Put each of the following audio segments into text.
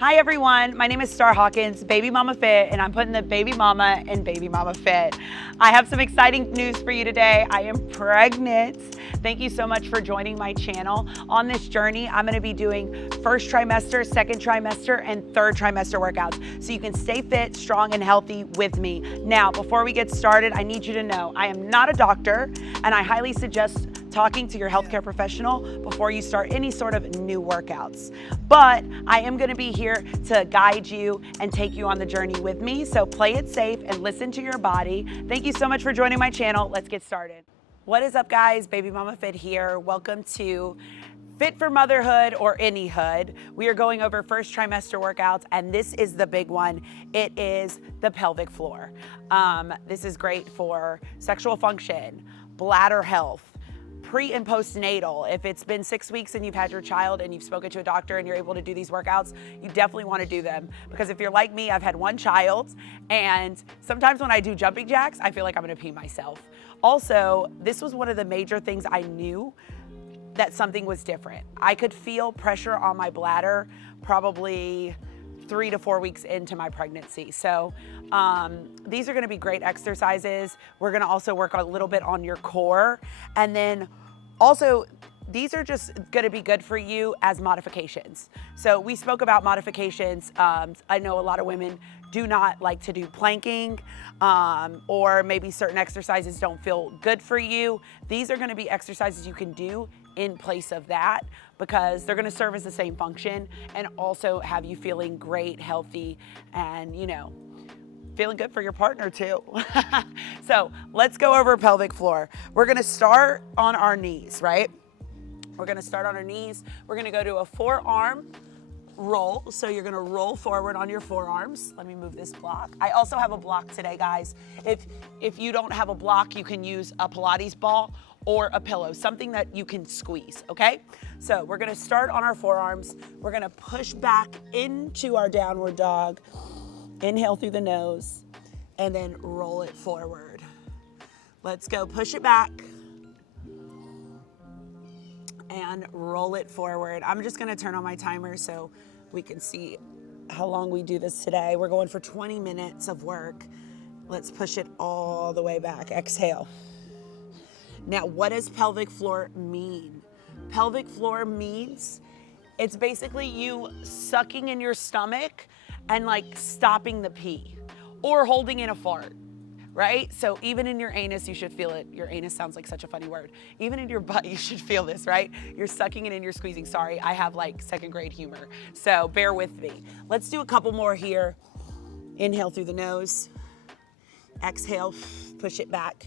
Hi everyone, my name is Star Hawkins, Baby Mama Fit, and I'm putting the Baby Mama in Baby Mama Fit. I have some exciting news for you today. I am pregnant. Thank you so much for joining my channel. On this journey, I'm gonna be doing first trimester, second trimester, and third trimester workouts so you can stay fit, strong, and healthy with me. Now, before we get started, I need you to know I am not a doctor, and I highly suggest talking to your healthcare professional before you start any sort of new workouts. But I am gonna be here to guide you and take you on the journey with me. So play it safe and listen to your body. Thank you so much for joining my channel. Let's get started. What is up, guys? Baby Mama Fit here. Welcome to Fit for Motherhood or Any Hood. We are going over first trimester workouts, and this is the big one. It is the pelvic floor. This is great for sexual function, bladder health, pre and postnatal. If it's been 6 weeks and you've had your child and you've spoken to a doctor and you're able to do these workouts, you definitely want to do them. Because if you're like me, I've had one child, and sometimes when I do jumping jacks, I feel like I'm gonna pee myself. Also, this was one of the major things I knew that something was different. I could feel pressure on my bladder probably 3 to 4 weeks into my pregnancy. So these are gonna be great exercises. We're gonna also work a little bit on your core. And then also, these are just gonna be good for you as modifications. So we spoke about modifications. I know a lot of women do not like to do planking, or maybe certain exercises don't feel good for you. These are gonna be exercises you can do in place of that, because they're gonna serve as the same function and also have you feeling great, healthy, and feeling good for your partner too. So let's go over pelvic floor. We're gonna start on our knees, right? We're gonna start on our knees. We're gonna go to a forearm roll. So you're gonna roll forward on your forearms. Let me move this block. I also have a block today, guys. If you don't have a block, you can use a Pilates ball or a pillow, something that you can squeeze, okay? So we're gonna start on our forearms. We're gonna push back into our downward dog. Inhale through the nose and then roll it forward. Let's go, push it back and roll it forward. I'm just gonna turn on my timer so we can see how long we do this today. We're going for 20 minutes of work. Let's push it all the way back. Exhale. Now, what does pelvic floor mean? Pelvic floor means it's basically you sucking in your stomach and like stopping the pee or holding in a fart, right? So even in your anus, you should feel it. Your anus sounds like such a funny word. Even in your butt, you should feel this, right? You're sucking it in, you're squeezing. Sorry, I have like second grade humor, so bear with me. Let's do a couple more here. Inhale through the nose. Exhale, push it back.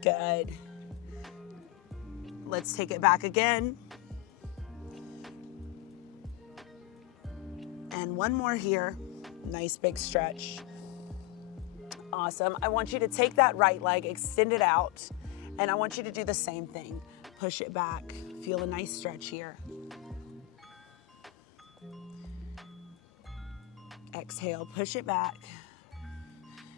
Good. Let's take it back again. And one more here. Nice big stretch. Awesome. I want you to take that right leg, extend it out, and I want you to do the same thing. Push it back. Feel a nice stretch here. Exhale, push it back.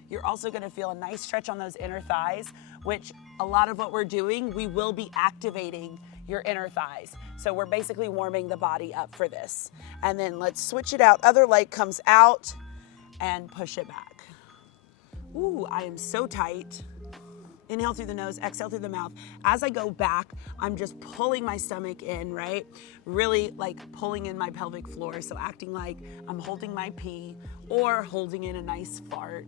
You're also gonna feel a nice stretch on those inner thighs, which a lot of what we're doing, we will be activating your inner thighs. So we're basically warming the body up for this. And then let's switch it out. Other leg comes out and push it back. Ooh, I am so tight. Inhale through the nose, exhale through the mouth. As I go back, I'm just pulling my stomach in, right? Really like pulling in my pelvic floor. So acting like I'm holding my pee or holding in a nice fart.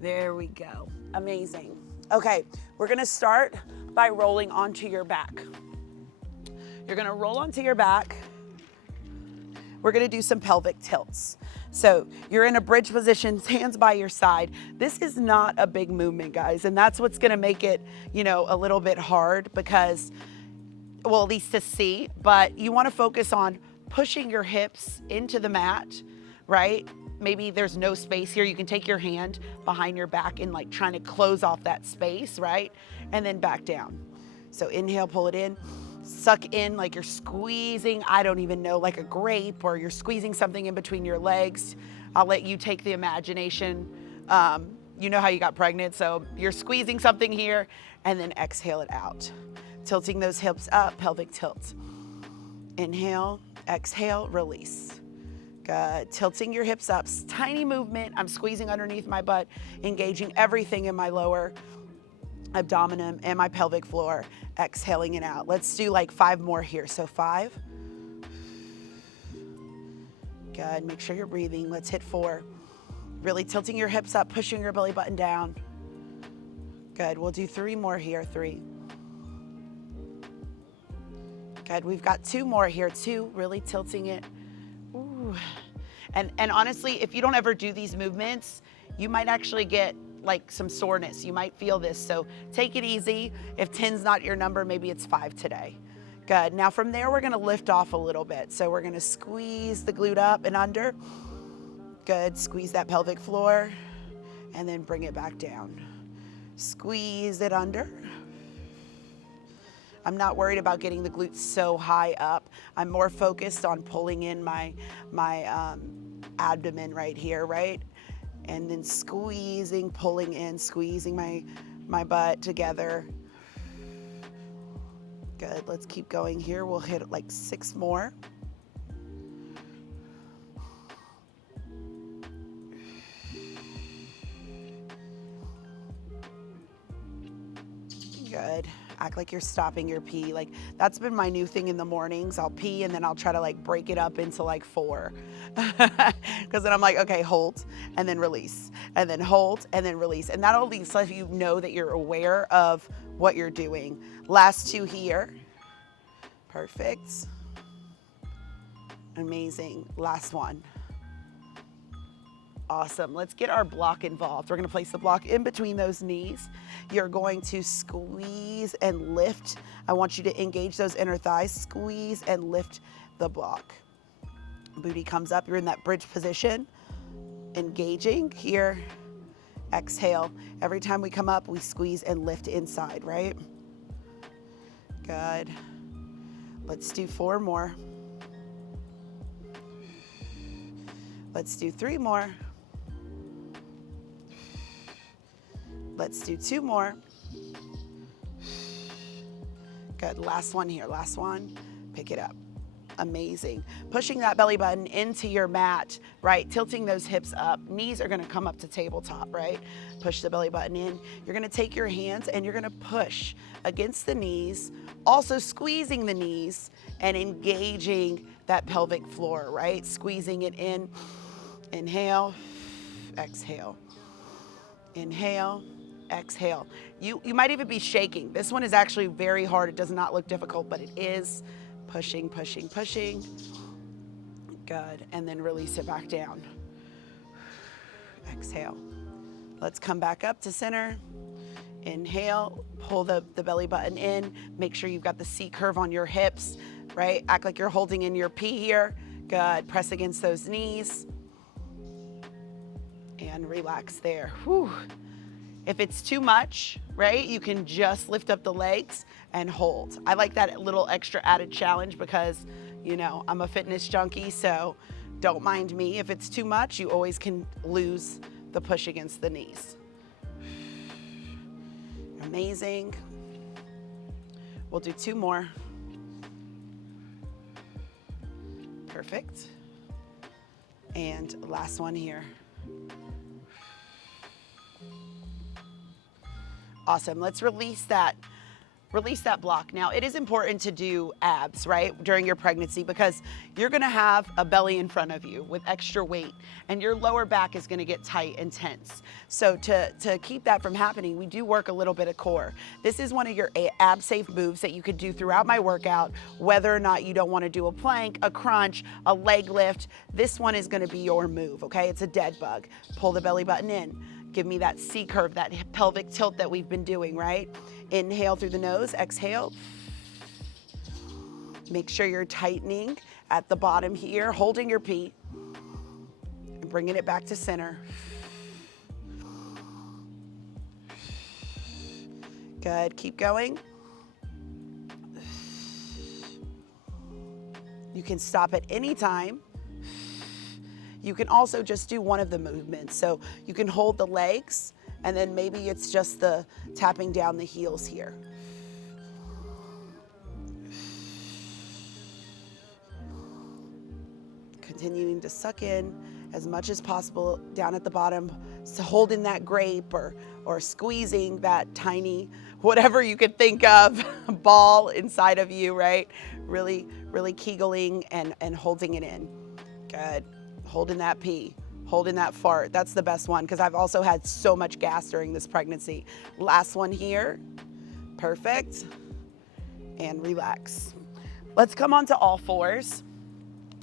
There we go. Amazing. Okay, we're gonna start by rolling onto your back. You're gonna roll onto your back. We're gonna do some pelvic tilts. So you're in a bridge position, hands by your side. This is not a big movement, guys, and that's what's gonna make it, a little bit hard because, well, at least to see, but you wanna focus on pushing your hips into the mat, right? Maybe there's no space here. You can take your hand behind your back and like trying to close off that space, right? And then back down. So inhale, pull it in. Suck in like you're squeezing, I don't even know, like a grape, or you're squeezing something in between your legs. I'll let you take the imagination. You know how you got pregnant, so you're squeezing something here and then exhale it out. Tilting those hips up, pelvic tilt. Inhale, exhale, release. Good. Tilting your hips up. Tiny movement. I'm squeezing underneath my butt, engaging everything in my lower abdomen and my pelvic floor. Exhaling it out. Let's do like 5 more here. So 5. Good. Make sure you're breathing. Let's hit 4. Really tilting your hips up, pushing your belly button down. Good. We'll do 3 more here. 3. Good. We've got 2 more here. 2. Really tilting it. Ooh. And honestly, if you don't ever do these movements, you might actually get like some soreness. You might feel this. So take it easy. If 10's not your number, maybe it's 5 today. Good. Now from there, we're going to lift off a little bit. So we're going to squeeze the glute up and under. Good. Squeeze that pelvic floor and then bring it back down. Squeeze it under. I'm not worried about getting the glutes so high up. I'm more focused on pulling in my abdomen right here, right? And then squeezing, pulling in, squeezing my butt together. Good. Let's keep going here. We'll hit like 6 more. Good. Act like you're stopping your pee. Like that's been my new thing in the mornings. I'll pee and then I'll try to like break it up into like 4. Because then I'm like, okay, hold and then release and then hold and then release. And that'll at least let you know that you're aware of what you're doing. Last 2 here. Perfect. Amazing. Last one. Awesome. Let's get our block involved. We're going to place the block in between those knees. You're going to squeeze and lift. I want you to engage those inner thighs. Squeeze and lift the block. Booty comes up. You're in that bridge position. Engaging here. Exhale. Every time we come up, we squeeze and lift inside, right? Good. Let's do 4 more. Let's do 3 more. Let's do 2 more. Good. Last one here. Last one. Pick it up. Amazing. Pushing that belly button into your mat, right? Tilting those hips up. Knees are going to come up to tabletop, right? Push the belly button in. You're going to take your hands and you're going to push against the knees, also squeezing the knees and engaging that pelvic floor, right? Squeezing it in. Inhale, exhale. Inhale, exhale. You might even be shaking. This one is actually very hard. It does not look difficult, but it is. Pushing, pushing, pushing. Good. And then release it back down. Exhale. Let's come back up to center. Inhale, pull the belly button in. Make sure you've got the C curve on your hips, right? Act like you're holding in your P here. Good. Press against those knees. And relax there. Whew. If it's too much, right, you can just lift up the legs and hold. I like that little extra added challenge because, you know, I'm a fitness junkie, so don't mind me. If it's too much, you always can lose the push against the knees. Amazing. We'll do 2 more. Perfect. And last one here. Awesome. Let's release that block. Now, it is important to do abs, right, during your pregnancy because you're going to have a belly in front of you with extra weight and your lower back is going to get tight and tense. So to keep that from happening, we do work a little bit of core. This is one of your ab safe moves that you could do throughout my workout, whether or not you don't want to do a plank, a crunch, a leg lift. This one is going to be your move, okay? It's a dead bug. Pull the belly button in. Give me that C curve, that pelvic tilt that we've been doing, right? Inhale through the nose, exhale. Make sure you're tightening at the bottom here, holding your P, and bringing it back to center. Good, keep going. You can stop at any time. You can also just do one of the movements. So you can hold the legs and then maybe it's just the tapping down the heels here. Continuing to suck in as much as possible down at the bottom, so holding that grape or squeezing that tiny, whatever you could think of, ball inside of you, right? Really, really kegling and holding it in. Good. Holding that pee, holding that fart. That's the best one because I've also had so much gas during this pregnancy. Last one here. Perfect. And relax. Let's come on to all fours.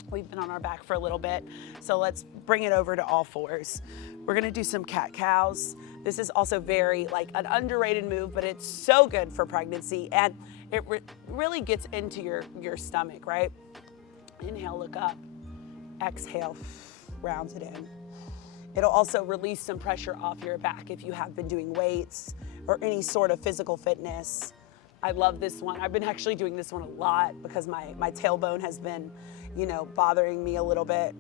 We've been on our back for a little bit, so let's bring it over to all fours. We're gonna do some cat-cows. This is also very like an underrated move, but it's so good for pregnancy, and it really gets into your stomach, right? Inhale, look up. Exhale, round it in. It'll also release some pressure off your back if you have been doing weights or any sort of physical fitness. I love this one. I've been actually doing this one a lot because my tailbone has been, you know, bothering me a little bit.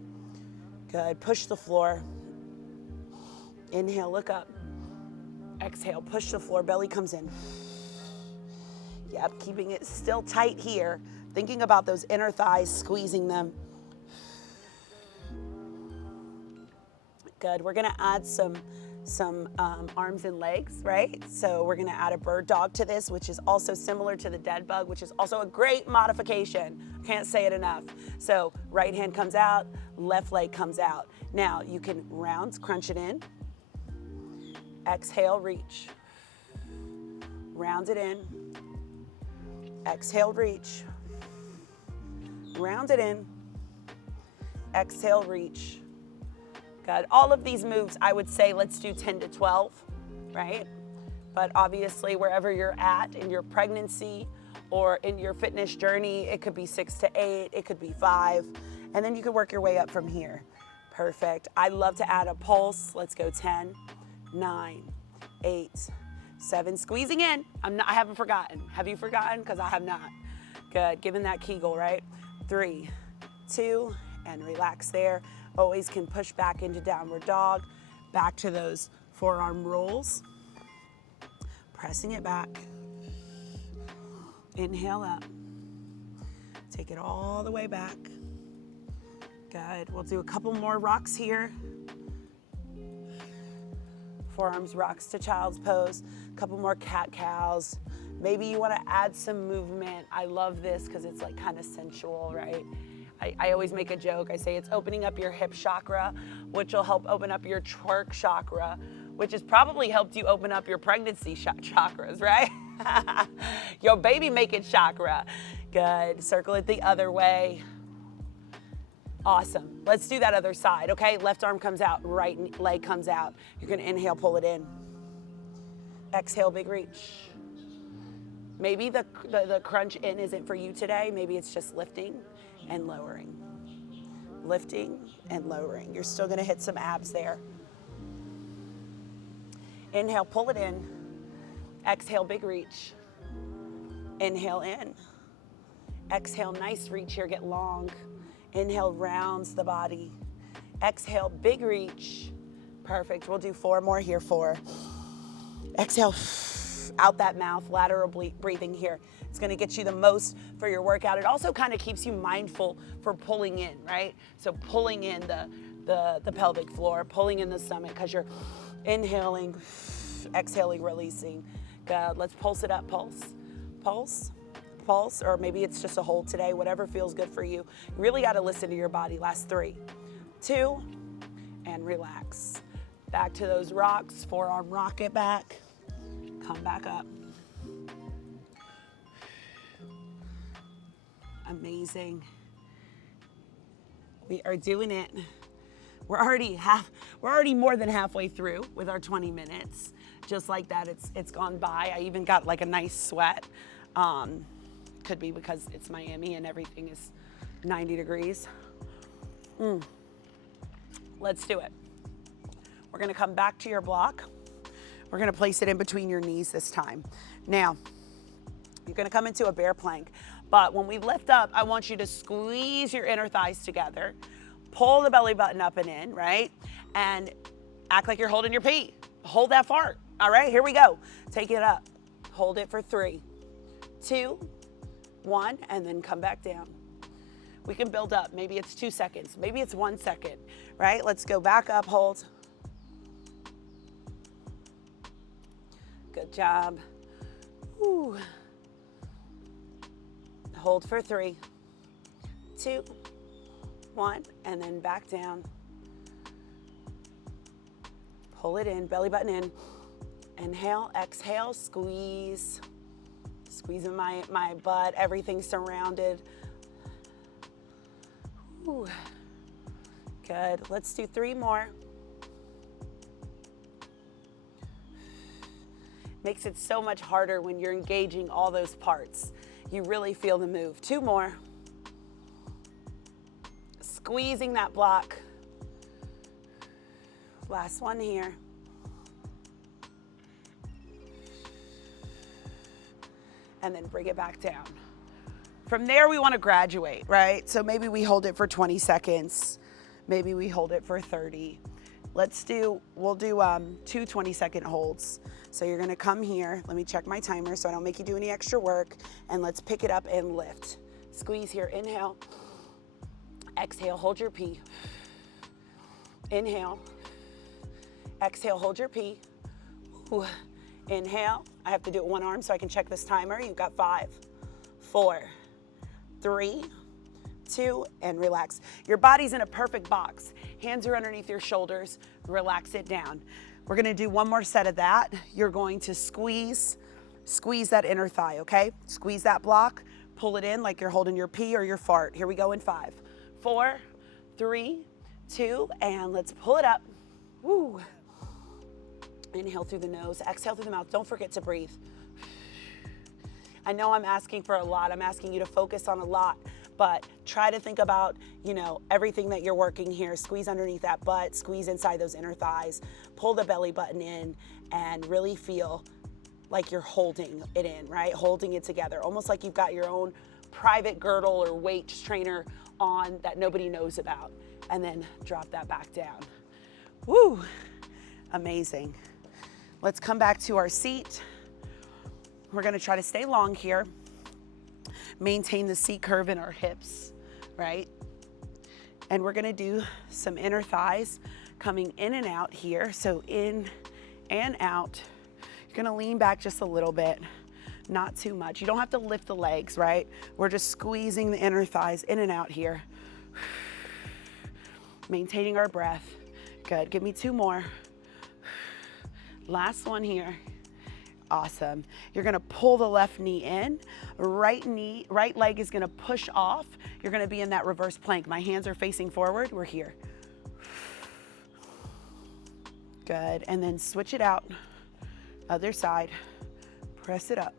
Good. Push the floor. Inhale, look up. Exhale, push the floor, belly comes in. Yep, keeping it still tight here. Thinking about those inner thighs, squeezing them. Good. We're gonna add some arms and legs, right? So we're gonna add a bird dog to this, which is also similar to the dead bug, which is also a great modification. Can't say it enough. So right hand comes out, left leg comes out. Now you can round, crunch it in. Exhale, reach. Round it in. Exhale, reach. Round it in. Exhale, reach. Good. All of these moves, I would say let's do 10 to 12, right? But obviously wherever you're at in your pregnancy or in your fitness journey, it could be 6 to 8, it could be 5, and then you can work your way up from here. Perfect. I love to add a pulse. Let's go 10, 9, 8, 7, squeezing in. I haven't forgotten. Have you forgotten? Because I have not. Good. Giving that Kegel, right? 3, 2, and relax there. Always can push back into downward dog, back to those forearm rolls. Pressing it back. Inhale up. Take it all the way back. Good. We'll do a couple more rocks here. Forearms rocks to child's pose. A couple more cat-cows. Maybe you want to add some movement. I love this because it's like kind of sensual, right? I always make a joke. I say it's opening up your hip chakra, which will help open up your twerk chakra, which has probably helped you open up your pregnancy chakras, right? Your baby making chakra. Good. Circle it the other way. Awesome. Let's do that other side, okay? Left arm comes out, right leg comes out. You're gonna inhale, pull it in. Exhale, big reach. Maybe the crunch in isn't for you today. Maybe it's just lifting and lowering. Lifting and lowering. You're still gonna hit some abs there. Inhale, pull it in. Exhale, big reach. Inhale in. Exhale, nice reach here, get long. Inhale, rounds the body. Exhale, big reach. Perfect. We'll do 4 more here. 4. Exhale, out that mouth, lateral breathing here. It's gonna get you the most for your workout. It also kind of keeps you mindful for pulling in, right? So pulling in the pelvic floor, pulling in the stomach, because you're inhaling, exhaling, releasing. Good. Let's pulse it up. Pulse, pulse, pulse, or maybe it's just a hold today, whatever feels good for you. You really got to listen to your body. Last 3, 2, and relax. Back to those rocks, forearm rock it back. Come back up. Amazing. We are doing it. We're already more than halfway through with our 20 minutes. Just like that, it's gone by. I even got like a nice sweat. Could be because it's Miami and everything is 90 degrees. Let's do it. We're gonna come back to your block. We're gonna place it in between your knees this time. Now, you're gonna come into a bear plank, but when we lift up, I want you to squeeze your inner thighs together, pull the belly button up and in, right? And act like you're holding your pee. Hold that fart, all right? Here we go. Take it up. Hold it for 3, 2, 1, and then come back down. We can build up. Maybe it's 2 seconds. Maybe it's 1 second, right? Let's go back up, hold. Good job. Woo. Hold for 3, 2, 1, and then back down. Pull it in, belly button in. Inhale, exhale, squeeze. Squeezing my butt, everything's surrounded. Whew. Good, let's do 3 more. Makes it so much harder when you're engaging all those parts. You really feel the move. 2 more. Squeezing that block. Last one here. And then bring it back down. From there, we want to graduate, right? So maybe we hold it for 20 seconds. Maybe we hold it for 30. We'll do 2 20-second holds. So you're gonna come here. Let me check my timer so I don't make you do any extra work. And let's pick it up and lift. Squeeze here, inhale. Exhale, hold your P. Inhale. Exhale, hold your P. Ooh. Inhale. I have to do it one arm so I can check this timer. You've got 5, 4, 3, 2, and relax. Your body's in a perfect box. Hands are underneath your shoulders. Relax it down. We're gonna do 1 more set of that. You're going to squeeze that inner thigh, okay? Squeeze that block, pull it in like you're holding your pee or your fart. Here we go in 5, 4, 3, 2, and let's pull it up. Woo. Inhale through the nose, exhale through the mouth. Don't forget to breathe. I know I'm asking for a lot. I'm asking you to focus on a lot, but try to think about, everything that you're working here. Squeeze underneath that butt, squeeze inside those inner thighs, pull the belly button in, and really feel like you're holding it in, right? Holding it together, almost like you've got your own private girdle or weight trainer on that nobody knows about. And then drop that back down. Woo, amazing. Let's come back to our seat. We're gonna try to stay long here. Maintain the seat curve in our hips, right? And we're gonna do some inner thighs coming in and out here. So in and out. You're gonna lean back just a little bit, not too much. You don't have to lift the legs, right? We're just squeezing the inner thighs in and out here. Maintaining our breath. Good, give me 2 more. Last one here. Awesome. You're gonna pull the left knee in, right leg is gonna push off. You're gonna be in that reverse plank. My hands are facing forward, we're here. Good, and then switch it out. Other side, press it up.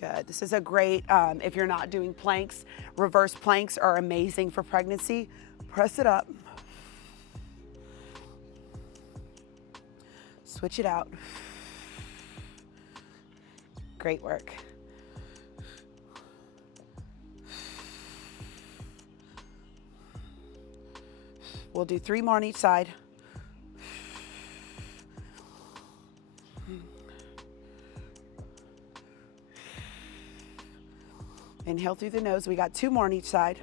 Good, this is a great, if you're not doing planks, reverse planks are amazing for pregnancy. Press it up. Switch it out. Great work. We'll do 3 more on each side. Inhale through the nose. We got 2 more on each side.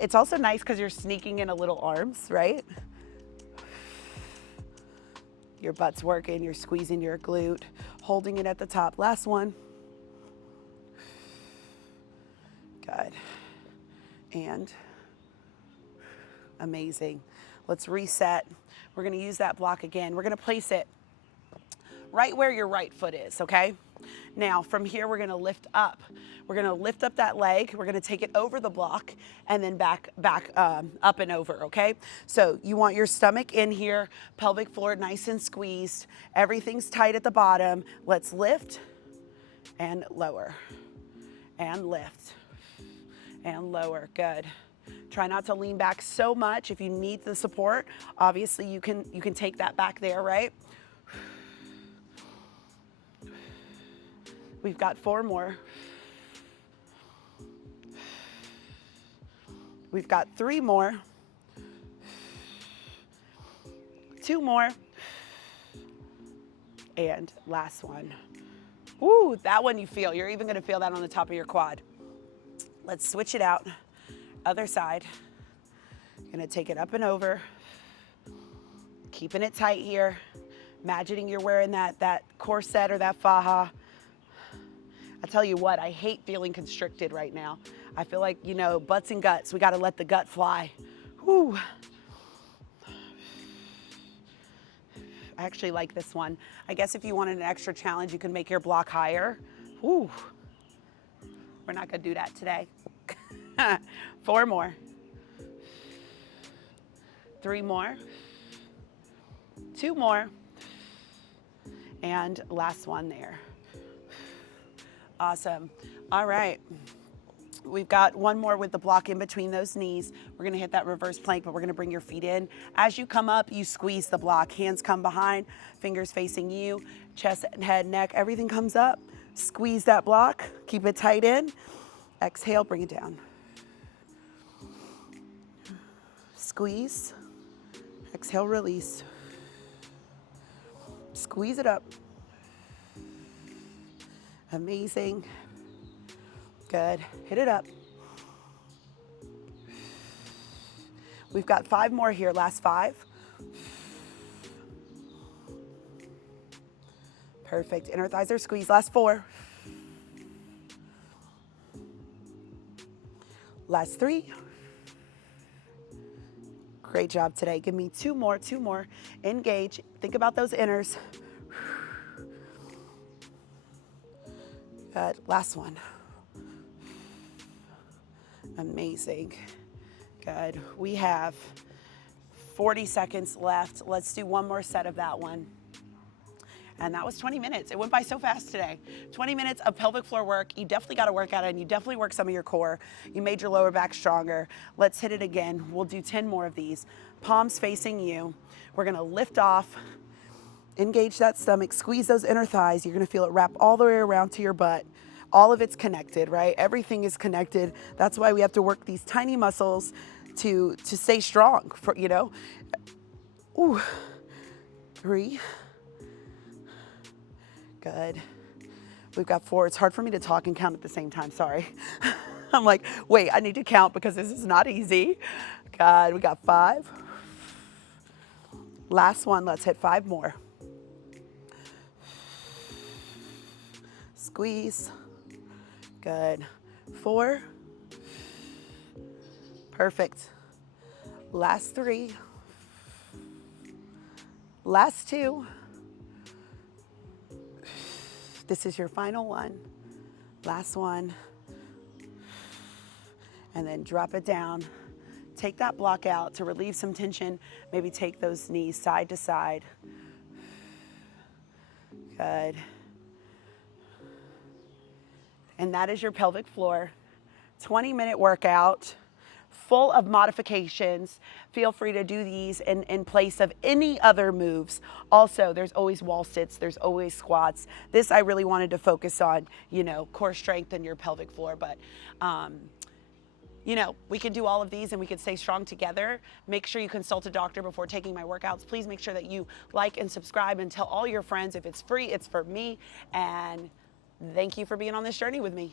It's also nice because you're sneaking in a little arms, right? Your butt's working, you're squeezing your glute, holding it at the top. Last one. Good. And amazing. Let's reset. We're gonna use that block again. We're gonna place it right where your right foot is, okay? Now, from here, we're gonna lift up. We're gonna lift up that leg. We're gonna take it over the block and then back up and over, okay? So you want your stomach in here, pelvic floor nice and squeezed. Everything's tight at the bottom. Let's lift and lower and lift and lower. Good. Try not to lean back so much. If you need the support, obviously you can take that back there, right? We've got 4 more. We've got 3 more. 2 more. And last one. Woo, that one you feel. You're even gonna feel that on the top of your quad. Let's switch it out. Other side. Gonna take it up and over. Keeping it tight here. Imagining you're wearing that corset or that faja. I tell you what, I hate feeling constricted right now. I feel like, you know, butts and guts. We gotta let the gut fly. Whew. I actually like this one. I guess if you wanted an extra challenge, you can make your block higher. Whew. We're not gonna do that today. 4 more. 3 more. 2 more. And last one there. Awesome. All right. We've got one more with the block in between those knees. We're gonna hit that reverse plank, but we're gonna bring your feet in. As you come up, you squeeze the block. Hands come behind, fingers facing you, chest, head, neck, everything comes up. Squeeze that block, keep it tight in. Exhale, bring it down. Squeeze, exhale, release. Squeeze it up. Amazing. Good. Hit it up. We've got 5 more here. Last 5. Perfect. Inner thighs are squeezed. Last 4. Last 3. Great job today. Give me 2 more, 2 more. Engage. Think about those inners. Good. Last one. Amazing. Good. We have 40 seconds left. Let's do one more set of that one. And that was 20 minutes. It went by so fast today. 20 minutes of pelvic floor work. You definitely got to work out it, and you definitely work some of your core. You made your lower back stronger. Let's hit it again. We'll do 10 more of these. Palms facing you. We're going to lift off, engage that stomach, squeeze those inner thighs. You're going to feel it wrap all the way around to your butt. All of it's connected, right? Everything is connected. That's why we have to work these tiny muscles to stay strong, for, you know. Ooh. 3. Good. We've got 4. It's hard for me to talk and count at the same time, sorry. I'm like, wait, I need to count because this is not easy. God, we got 5. Last one, let's hit 5 more. Squeeze. Good. 4. Perfect. Last 3. Last 2. This is your final one. Last one. And then drop it down. Take that block out to relieve some tension. Maybe take those knees side to side. Good. And that is your pelvic floor. 20-minute workout, full of modifications. Feel free to do these in place of any other moves. Also, there's always wall sits, there's always squats. This I really wanted to focus on, you know, core strength and your pelvic floor, but you know, we can do all of these and we can stay strong together. Make sure you consult a doctor before taking my workouts. Please make sure that you like and subscribe and tell all your friends. If it's free, it's for me. And thank you for being on this journey with me.